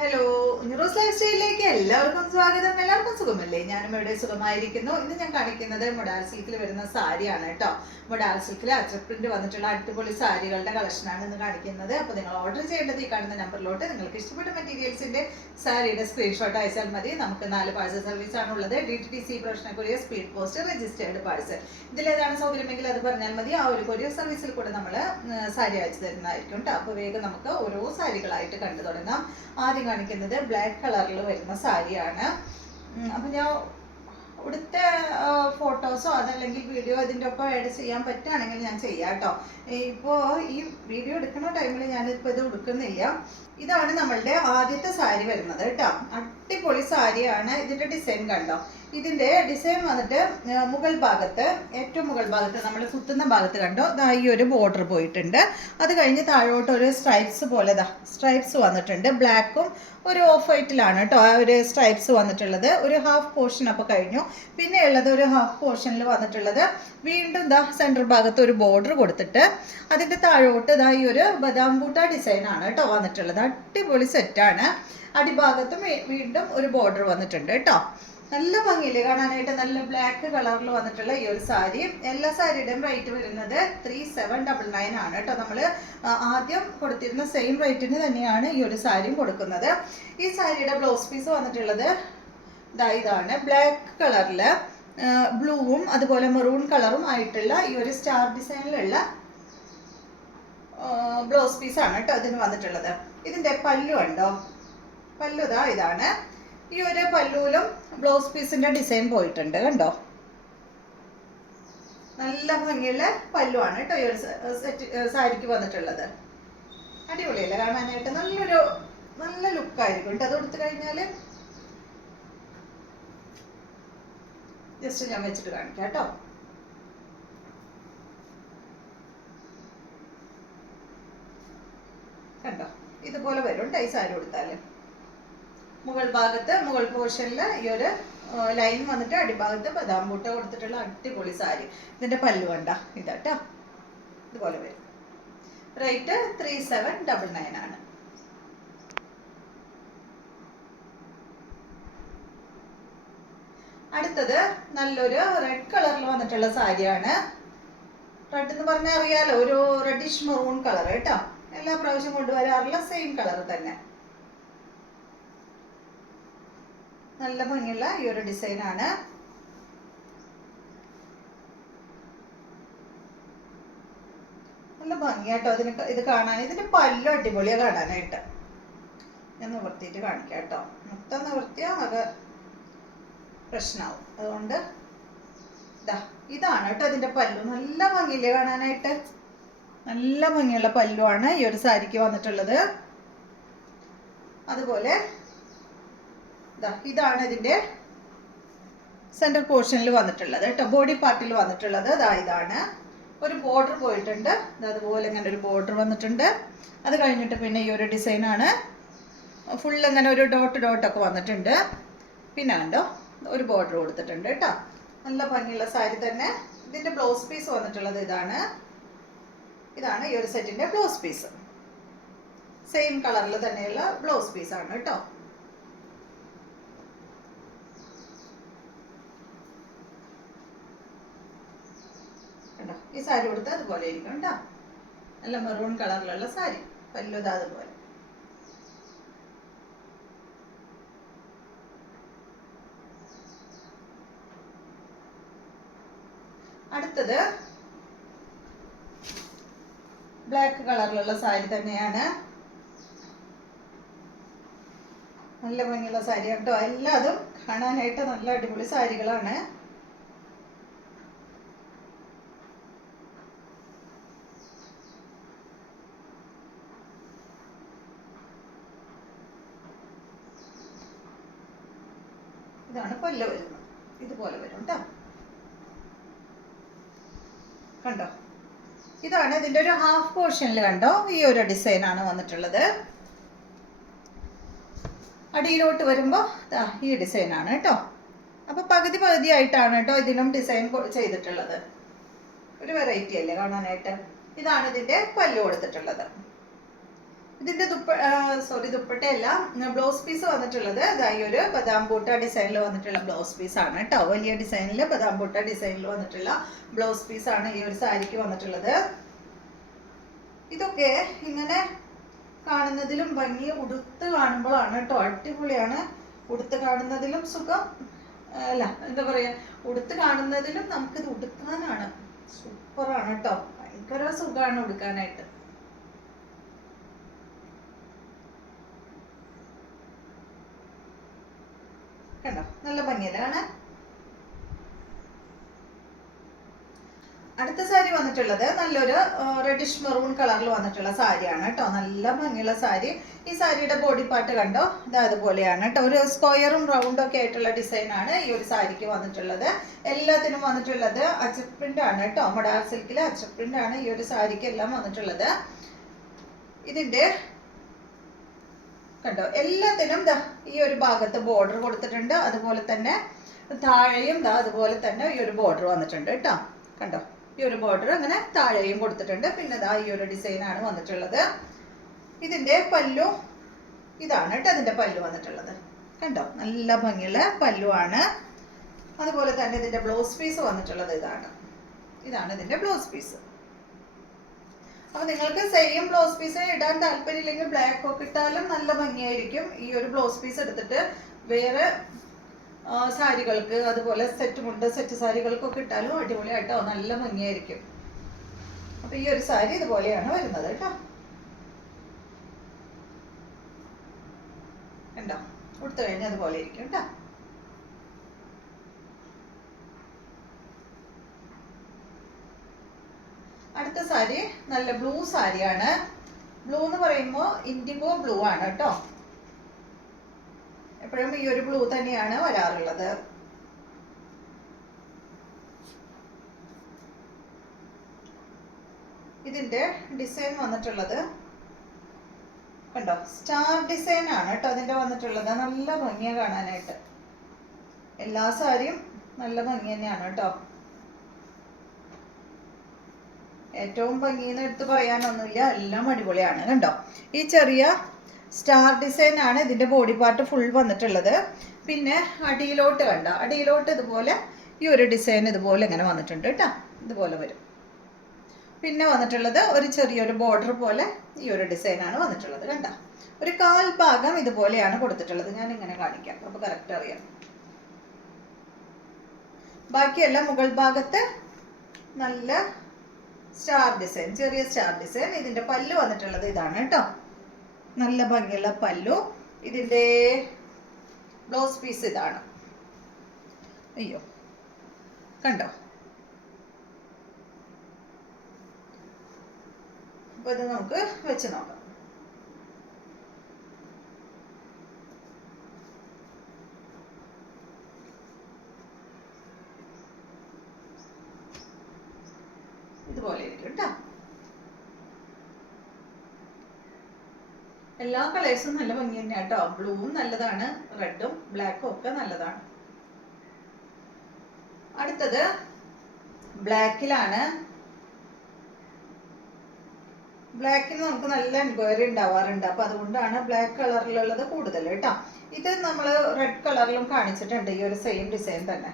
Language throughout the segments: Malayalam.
ഹലോ, നിറോസ് ലൈഫ് സ്റ്റൈലിലേക്ക് എല്ലാവർക്കും സ്വാഗതം. എല്ലാവർക്കും സുഖമല്ലേ? ഞാനും ഇവിടെ സുഖമായിരിക്കുന്നു. ഇന്ന് ഞാൻ കാണിക്കുന്നത് മൊഡാൾ സിൽക്കിൽ വരുന്ന സാരിയാണ് കേട്ടോ. മൊഡാൾ സിൽക്കിൽ അച്ചപ്രിന്റ് വന്നിട്ടുള്ള അടിപൊളി സാരികളുടെ കളക്ഷനാണ് ഇന്ന് കാണിക്കുന്നത്. അപ്പോൾ നിങ്ങൾ ഓർഡർ ചെയ്യേണ്ടത് ഈ കാണുന്ന നമ്പറിലോട്ട് നിങ്ങൾക്ക് ഇഷ്ടപ്പെട്ട മെറ്റീരിയൽസിന്റെ സാരിയുടെ സ്ക്രീൻഷോട്ട് അയച്ചാൽ മതി. നമുക്ക് 4 പാഴ്സൽ സർവീസ് ആണുള്ളത്. DTDC professional courier, speed post, registered parcel. ഇതിലേതാണ് സൗകര്യമെങ്കിൽ അത് പറഞ്ഞാൽ മതി. ആ ഒരു കൊറിയർ സർവീസിൽ കൂടെ നമ്മൾ സാരി അയച്ചു തരുന്നതായിരിക്കും കേട്ടോ. അപ്പോൾ വേഗം നമുക്ക് ഓരോ സാരികളായിട്ട് കണ്ടു തുടങ്ങാം. ആദ്യം കാണിക്കുന്നത് ബ്ലാക്ക് കളറിൽ വരുന്ന സാരിയാണ്. അപ്പം ഞാൻ ഇവിടുത്തെ ഫോട്ടോസോ അതല്ലെങ്കിൽ വീഡിയോ ഇതിൻ്റെ ഒപ്പം ആഡ് ചെയ്യാൻ പറ്റുകയാണെങ്കിൽ ഞാൻ ചെയ്യാം കേട്ടോ. ഇപ്പോൾ ഈ വീഡിയോ എടുക്കുന്ന ടൈമിൽ ഞാനിപ്പോൾ ഇത് ഉടുക്കുന്നില്ല. ഇതാണ് നമ്മളുടെ ആദ്യത്തെ സാരി വരുന്നത് കേട്ടോ. അടിപൊളി സാരിയാണ്. ഇതിൻ്റെ ഡിസൈൻ കണ്ടോ? ഇതിൻ്റെ ഡിസൈൻ വന്നിട്ട് മുകൾ ഭാഗത്ത്, ഏറ്റവും മുകൾ ഭാഗത്ത് നമ്മൾ കുത്തുന്ന ഭാഗത്ത് കണ്ടോ, ഈ ഒരു ബോർഡർ പോയിട്ടുണ്ട്. അത് കഴിഞ്ഞ് താഴോട്ട് ഒരു സ്ട്രൈപ്സ് പോലെ സ്ട്രൈപ്സ് വന്നിട്ടുണ്ട്. ബ്ലാക്കും ഒരു ഓഫ് വൈറ്റിലാണ് കേട്ടോ ആ ഒരു സ്ട്രൈപ്സ് വന്നിട്ടുള്ളത്. ഒരു ഹാഫ് പോർഷൻ അപ്പോൾ കഴിഞ്ഞു. പിന്നെ ഉള്ളത് ഒരു ഹാഫ് പോർഷനിൽ വന്നിട്ടുള്ളത് വീണ്ടും സെൻറ്റർ ഭാഗത്ത് ഒരു ബോർഡർ കൊടുത്തിട്ട് അതിൻ്റെ താഴോട്ട് ഈ ഒരു ബദാം ബൂട്ട ഡിസൈനാണ് കേട്ടോ വന്നിട്ടുള്ളത്. അടിപൊളി സെറ്റാണ്. അടിഭാഗത്തും വീണ്ടും ഒരു ബോർഡർ വന്നിട്ടുണ്ട് കേട്ടോ. നല്ല ഭംഗിയില്ലേ കാണാനായിട്ട്? നല്ല ബ്ലാക്ക് കളറിൽ വന്നിട്ടുള്ള ഈ ഒരു സാരി. എല്ലാ സാരിയുടെയും റേറ്റ് വരുന്നത് 3799 ആണ് കേട്ടോ. നമ്മൾ ആദ്യം കൊടുത്തിരുന്ന സെയിം റേറ്റിന് തന്നെയാണ് ഈ ഒരു സാരിയും കൊടുക്കുന്നത്. ഈ സാരിയുടെ ബ്ലൗസ് പീസ് വന്നിട്ടുള്ളത് ഇതാണ്. ബ്ലാക്ക് കളറിൽ ബ്ലൂവും അതുപോലെ മെറൂൺ കളറും ആയിട്ടുള്ള ഈ ഒരു സ്റ്റാർ ഡിസൈനിലുള്ള ബ്ലൗസ് പീസാണ് കേട്ടോ ഇതിന് വന്നിട്ടുള്ളത്. ഇതിൻ്റെ പല്ലു ഉണ്ടോ? പല്ലു ഇതാണ്. ഈ ഒരു പല്ലുവിലും ബ്ലൗസ് പീസിന്റെ ഡിസൈൻ പോയിട്ടുണ്ട് കണ്ടോ. നല്ല ഭംഗിയുള്ള പല്ലുവാണ് കേട്ടോ ഈ ഒരു സാരിക്ക് വന്നിട്ടുള്ളത്. അടിപൊളിയല്ലേ കാണാനായിട്ട്? നല്ല ലുക്കായിരിക്കും കേട്ടോ അത് കൊടുത്തു കഴിഞ്ഞാൽ. ജസ്റ്റ് ഞാൻ വെച്ചിട്ട് കാണിക്കാം കേട്ടോ. കണ്ടോ, ഇതുപോലെ വരും കേട്ടോ ഈ സാരി കൊടുത്താല്. മുകൾ ഭാഗത്ത്, മുകൾ പോർഷനിൽ ഈ ഒരു ലൈൻ വന്നിട്ട് അടിഭാഗത്ത് ബദാം ബൂട്ട കൊടുത്തിട്ടുള്ള അടിപൊളി സാരി. ഇതിന്റെ പല്ലു കണ്ട ഇതാട്ടോ, ഇതുപോലെ വരും. റേറ്റ് 3799 ആണ്. അടുത്തത് നല്ലൊരു റെഡ് കളറിൽ വന്നിട്ടുള്ള സാരിയാണ്. റെഡ് എന്ന് പറഞ്ഞാൽ അറിയാലോ, ഒരു റെഡിഷ് മെറൂൺ കളർ കേട്ടോ. എല്ലാ പ്രാവശ്യം കൊണ്ടുവരാറുള്ള സെയിം കളർ തന്നെ. നല്ല ഭംഗിയുള്ള ഈ ഒരു ഡിസൈനാണ്. നല്ല ഭംഗിയാട്ടോ അതിന് ഇത് കാണാൻ. ഇതിന്റെ പല്ലു അടിപൊളിയാ കാണാനായിട്ട്. ഞാൻ നിവർത്തിയിട്ട് കാണിക്കാം കേട്ടോ. മൊത്തം നിവർത്തിയാ അത് പ്രശ്നമാവും. അതുകൊണ്ട് ഇതാണ് കേട്ടോ ഇതിന്റെ പല്ലു. നല്ല ഭംഗിയില്ലേ കാണാനായിട്ട്? നല്ല ഭംഗിയുള്ള പല്ലുവാണ് ഈ ഒരു സാരിക്ക് വന്നിട്ടുള്ളത്. അതുപോലെ ഇതാണ് ഇതിന്റെ സെന്റർ പോർഷനിൽ വന്നിട്ടുള്ളത് കേട്ടോ. ബോഡി പാർട്ടിൽ വന്നിട്ടുള്ളത് ഇതാണ്. ഒരു ബോർഡർ പോയിട്ടുണ്ട്. അതുപോലെ ഇങ്ങനെ ഒരു ബോർഡർ വന്നിട്ടുണ്ട്. അത് കഴിഞ്ഞിട്ട് പിന്നെ ഈ ഒരു ഡിസൈനാണ്. ഫുൾ ഇങ്ങനെ ഒരു ഡോട്ടൊക്കെ വന്നിട്ടുണ്ട്. പിന്നെ കണ്ടോ ഒരു ബോർഡർ കൊടുത്തിട്ടുണ്ട് കേട്ടോ. നല്ല ഭംഗിയുള്ള സാരി തന്നെ. ഇതിന്റെ ബ്ലൗസ് പീസ് വന്നിട്ടുള്ളത് ഇതാണ് ഈ ഒരു സെറ്റിന്റെ ബ്ലൗസ് പീസ്. സെയിം കളറിൽ തന്നെയുള്ള ബ്ലൗസ് പീസാണ് കേട്ടോ. ഈ സാരി കൊടുത്ത് അതുപോലെ ഇരിക്കും കേട്ടോ. നല്ല മെറൂൺ കളറിലുള്ള സാരി. പല്ലുത അതുപോലെ. അടുത്തത് ബ്ലാക്ക് കളറിലുള്ള സാരി തന്നെയാണ്. നല്ല ഭംഗിയുള്ള സാരി കേട്ടോ. എല്ലാതും കാണാനായിട്ട് നല്ല അടിപൊളി സാരികളാണ്. ഇതാണ് പല്ല് വരുന്നത്. ഇതുപോലെ വരും കേട്ടോ. കണ്ടോ, ഇതാണ് ഇതിന്റെ ഒരു ഹാഫ് പോർഷനിൽ കണ്ടോ ഈ ഒരു ഡിസൈനാണ് വന്നിട്ടുള്ളത്. അടിയിലോട്ട് വരുമ്പോൾ ഈ ഡിസൈനാണ് കേട്ടോ. അപ്പൊ പകുതി ആയിട്ടാണ് കേട്ടോ ഇതിനും ഡിസൈൻ ചെയ്തിട്ടുള്ളത്. ഒരു വെറൈറ്റി അല്ലേ കാണാനായിട്ട്? ഇതാണ് ഇതിന്റെ പല്ല് കൊടുത്തിട്ടുള്ളത്. ഇതിന്റെ ദുപ്പട്ടയല്ല, ബ്ലൗസ് പീസ് വന്നിട്ടുള്ളത് ഈ ഒരു ബദാം ബൂട്ട ഡിസൈനിൽ വന്നിട്ടുള്ള ബ്ലൗസ് പീസ് ആണ് കേട്ടോ. വലിയ ഡിസൈനിൽ ബദാം ബൂട്ട ഡിസൈനിൽ വന്നിട്ടുള്ള ബ്ലൗസ് പീസ് ആണ് ഈ ഒരു സാരിക്ക് വന്നിട്ടുള്ളത്. ഇതൊക്കെ ഇങ്ങനെ കാണുന്നതിലും ഭംഗി ഉടുത്ത് കാണുമ്പോഴാണ് കേട്ടോ. അടിപൊളിയാണ്. ഉടുത്ത് കാണുന്നതിലും സുഖം, അല്ല എന്താ പറയാ, ഉടുത്ത് കാണുന്നതിലും നമുക്കിത് ഉടുക്കാനാണ് സൂപ്പറാണ് കേട്ടോ. ഭയങ്കര സുഖമാണ് ഉടുക്കാനായിട്ട്. കണ്ടോ, നല്ല ഭംഗിയിലാണ്. അടുത്ത സാരി വന്നിട്ടുള്ളത് നല്ലൊരു റെഡിഷ് മെറൂൺ കളറിൽ വന്നിട്ടുള്ള സാരിയാണ് കേട്ടോ. നല്ല ഭംഗിയുള്ള സാരി. ഈ സാരിയുടെ ബോഡി പാർട്ട് കണ്ടോ, ഇത് അതുപോലെയാണ് കേട്ടോ. ഒരു സ്ക്വയറും റൗണ്ടും ഒക്കെ ആയിട്ടുള്ള ഡിസൈൻ ആണ് ഈ ഒരു സാരിക്ക് വന്നിട്ടുള്ളത്. എല്ലാത്തിനും വന്നിട്ടുള്ളത് അജക് പ്രിന്റ് ആണ് കേട്ടോ. മൊഡാൾ സിൽക്കിലെ അജക് പ്രിന്റ് ആണ് ഈ ഒരു സാരിക്ക് എല്ലാം വന്നിട്ടുള്ളത്. ഇതിന്റെ കണ്ടോ, എല്ലാത്തിനും ഈ ഒരു ഭാഗത്ത് ബോർഡർ കൊടുത്തിട്ടുണ്ട്. അതുപോലെ തന്നെ താഴെയും അതുപോലെ തന്നെ ഈ ഒരു ബോർഡർ വന്നിട്ടുണ്ട് കേട്ടോ. കണ്ടോ, ഈ ഒരു ബോർഡർ അങ്ങനെ താഴെയും കൊടുത്തിട്ടുണ്ട്. പിന്നെ ഈ ഒരു ഡിസൈൻ ആണ് വന്നിട്ടുള്ളത്. ഇതിന്റെ പല്ലു ഇതാണ് കേട്ടോ. അതിന്റെ പല്ലു വന്നിട്ടുള്ളത് കണ്ടോ, നല്ല ഭംഗിയുള്ള പല്ലു ആണ്. അതുപോലെ തന്നെ ഇതിന്റെ ബ്ലൗസ് പീസ് വന്നിട്ടുള്ളത് ഇതാണ് ഇതിന്റെ ബ്ലൗസ് പീസ്. അപ്പൊ നിങ്ങൾക്ക് സെയിം ബ്ലൗസ് പീസ് ഇടാൻ താല്പര്യമില്ലെങ്കിൽ ബ്ലാക്ക് ഒക്കെ ഇട്ടാലും നല്ല ഭംഗിയായിരിക്കും. ഈ ഒരു ബ്ലൗസ് പീസ് എടുത്തിട്ട് വേറെ സാരികൾക്ക്, അതുപോലെ സെറ്റ് സാരികൾക്കൊക്കെ ഇട്ടാലും അടിപൊളിയായിട്ടോ, നല്ല ഭംഗിയായിരിക്കും. അപ്പൊ ഈ ഒരു സാരി ഇതുപോലെയാണ് വരുന്നത് കേട്ടോ. കണ്ടോ, ഉടുത്തു കഴിഞ്ഞാൽ അതുപോലെ ഇരിക്കും കേട്ടോ. അടുത്ത സാരി നല്ല ബ്ലൂ സാരിയാണ്. ബ്ലൂ എന്ന് പറയുമ്പോൾ ഇൻഡിഗോ ബ്ലൂ ആണ് കേട്ടോ. എപ്പോഴും ഈ ഒരു ബ്ലൂ തന്നെയാണ് വരാറുള്ളത്. ഇതിന്റെ ഡിസൈൻ വന്നിട്ടുള്ളത് കണ്ടോ, സ്റ്റാർ ഡിസൈൻ ആണ് കേട്ടോ അതിന്റെ വന്നിട്ടുള്ളത്. നല്ല ഭംഗിയാ കാണാനായിട്ട്. എല്ലാ സാരിയും നല്ല ഭംഗി തന്നെയാണ് കേട്ടോ. ഏറ്റവും ഭംഗിന്ന് എടുത്ത് പറയാനൊന്നുമില്ല, എല്ലാം അടിപൊളിയാണ്. കണ്ടോ, ഈ ചെറിയ സ്റ്റാർ ഡിസൈൻ ആണ് ഇതിന്റെ ബോഡി പാർട്ട് ഫുൾ വന്നിട്ടുള്ളത്. പിന്നെ അടിയിലോട്ട് കണ്ട, അടിയിലോട്ട് ഇതുപോലെ ഈ ഒരു ഡിസൈൻ ഇതുപോലെ ഇങ്ങനെ വന്നിട്ടുണ്ട് കേട്ടോ. ഇതുപോലെ വരും. പിന്നെ വന്നിട്ടുള്ളത് ഒരു ചെറിയൊരു ബോർഡർ പോലെ ഈ ഒരു ഡിസൈൻ ആണ് വന്നിട്ടുള്ളത്. കണ്ട, ഒരു കാൽ ഭാഗം ഇതുപോലെയാണ് കൊടുത്തിട്ടുള്ളത്. ഞാൻ ഇങ്ങനെ കാണിക്കാം, അപ്പൊ കറക്റ്റ് അറിയാം. ബാക്കിയെല്ലാം മുകൾ ഭാഗത്ത് നല്ല സ്റ്റാർ ഡിസൈൻ, ചെറിയ സ്റ്റാർ ഡിസൈൻ. ഇതിന്റെ പല്ലു വന്നിട്ടുള്ളത് ഇതാണ് കേട്ടോ. നല്ല ഭംഗിയുള്ള പല്ലു. ഇതിന്റെ ബ്ലൗസ് പീസ് ഇതാണ്. അയ്യോ, കണ്ടോ. അപ്പൊ ഇത് നമുക്ക് വെച്ച് നോക്കാം. ഇതുപോലെ ഇരിക്കും കേട്ടോ. എല്ലാ കളേഴ്സും നല്ല ഭംഗി തന്നെയാണ് കേട്ടോ. ബ്ലൂവും നല്ലതാണ്, റെഡും ബ്ലാക്കും ഒക്കെ നല്ലതാണ്. അടുത്തത് ബ്ലാക്കിലാണ്. ബ്ലാക്കിന് നമുക്ക് നല്ല എൻക്വയറി ഉണ്ടാവാറുണ്ട്. അപ്പൊ അതുകൊണ്ടാണ് ബ്ലാക്ക് കളറിലുള്ളത് കൂടുതൽ കേട്ടോ. ഇത് നമ്മൾ റെഡ് കളറിലും കാണിച്ചിട്ടുണ്ട്, ഈ ഒരു സെയിം ഡിസൈൻ തന്നെ.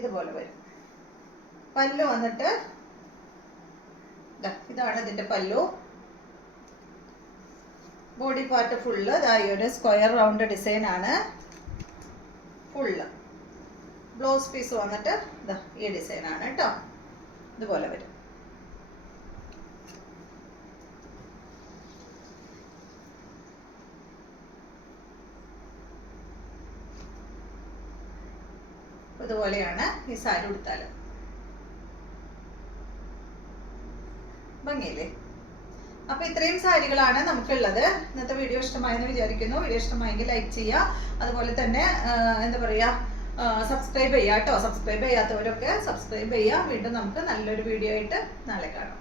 ഇതുപോലെ വരും. പല്ലു വന്നിട്ട് ഇതാണ് ഇതിന്റെ പല്ലു. ബോഡി പാർട്ട് ഫുള്ള് ഇതായി ഒരു സ്ക്വയർ റൗണ്ട് ഡിസൈൻ ആണ് ഫുള്ള്. ബ്ലൗസ് പീസ് വന്നിട്ട് ഈ ഡിസൈൻ ആണ് കേട്ടോ. ഇതുപോലെ വരും. ഇതുപോലെയാണ് ഈ സാരി ഉടുത്താല്. ഭംഗിയില്ലേ? അപ്പൊ ഇത്രയും സാരികളാണ് നമുക്കുള്ളത്. ഇന്നത്തെ വീഡിയോ ഇഷ്ടമായെന്ന് വിചാരിക്കുന്നു. വീഡിയോ ഇഷ്ടമായെങ്കിൽ ലൈക്ക് ചെയ്യുക. അതുപോലെ തന്നെ എന്താ പറയാ, സബ്സ്ക്രൈബ് ചെയ്യുക കേട്ടോ. സബ്സ്ക്രൈബ് ചെയ്യാത്തവരൊക്കെ സബ്സ്ക്രൈബ് ചെയ്യുക. വീണ്ടും നമുക്ക് നല്ലൊരു വീഡിയോ ആയിട്ട് നാളെ കാണാം.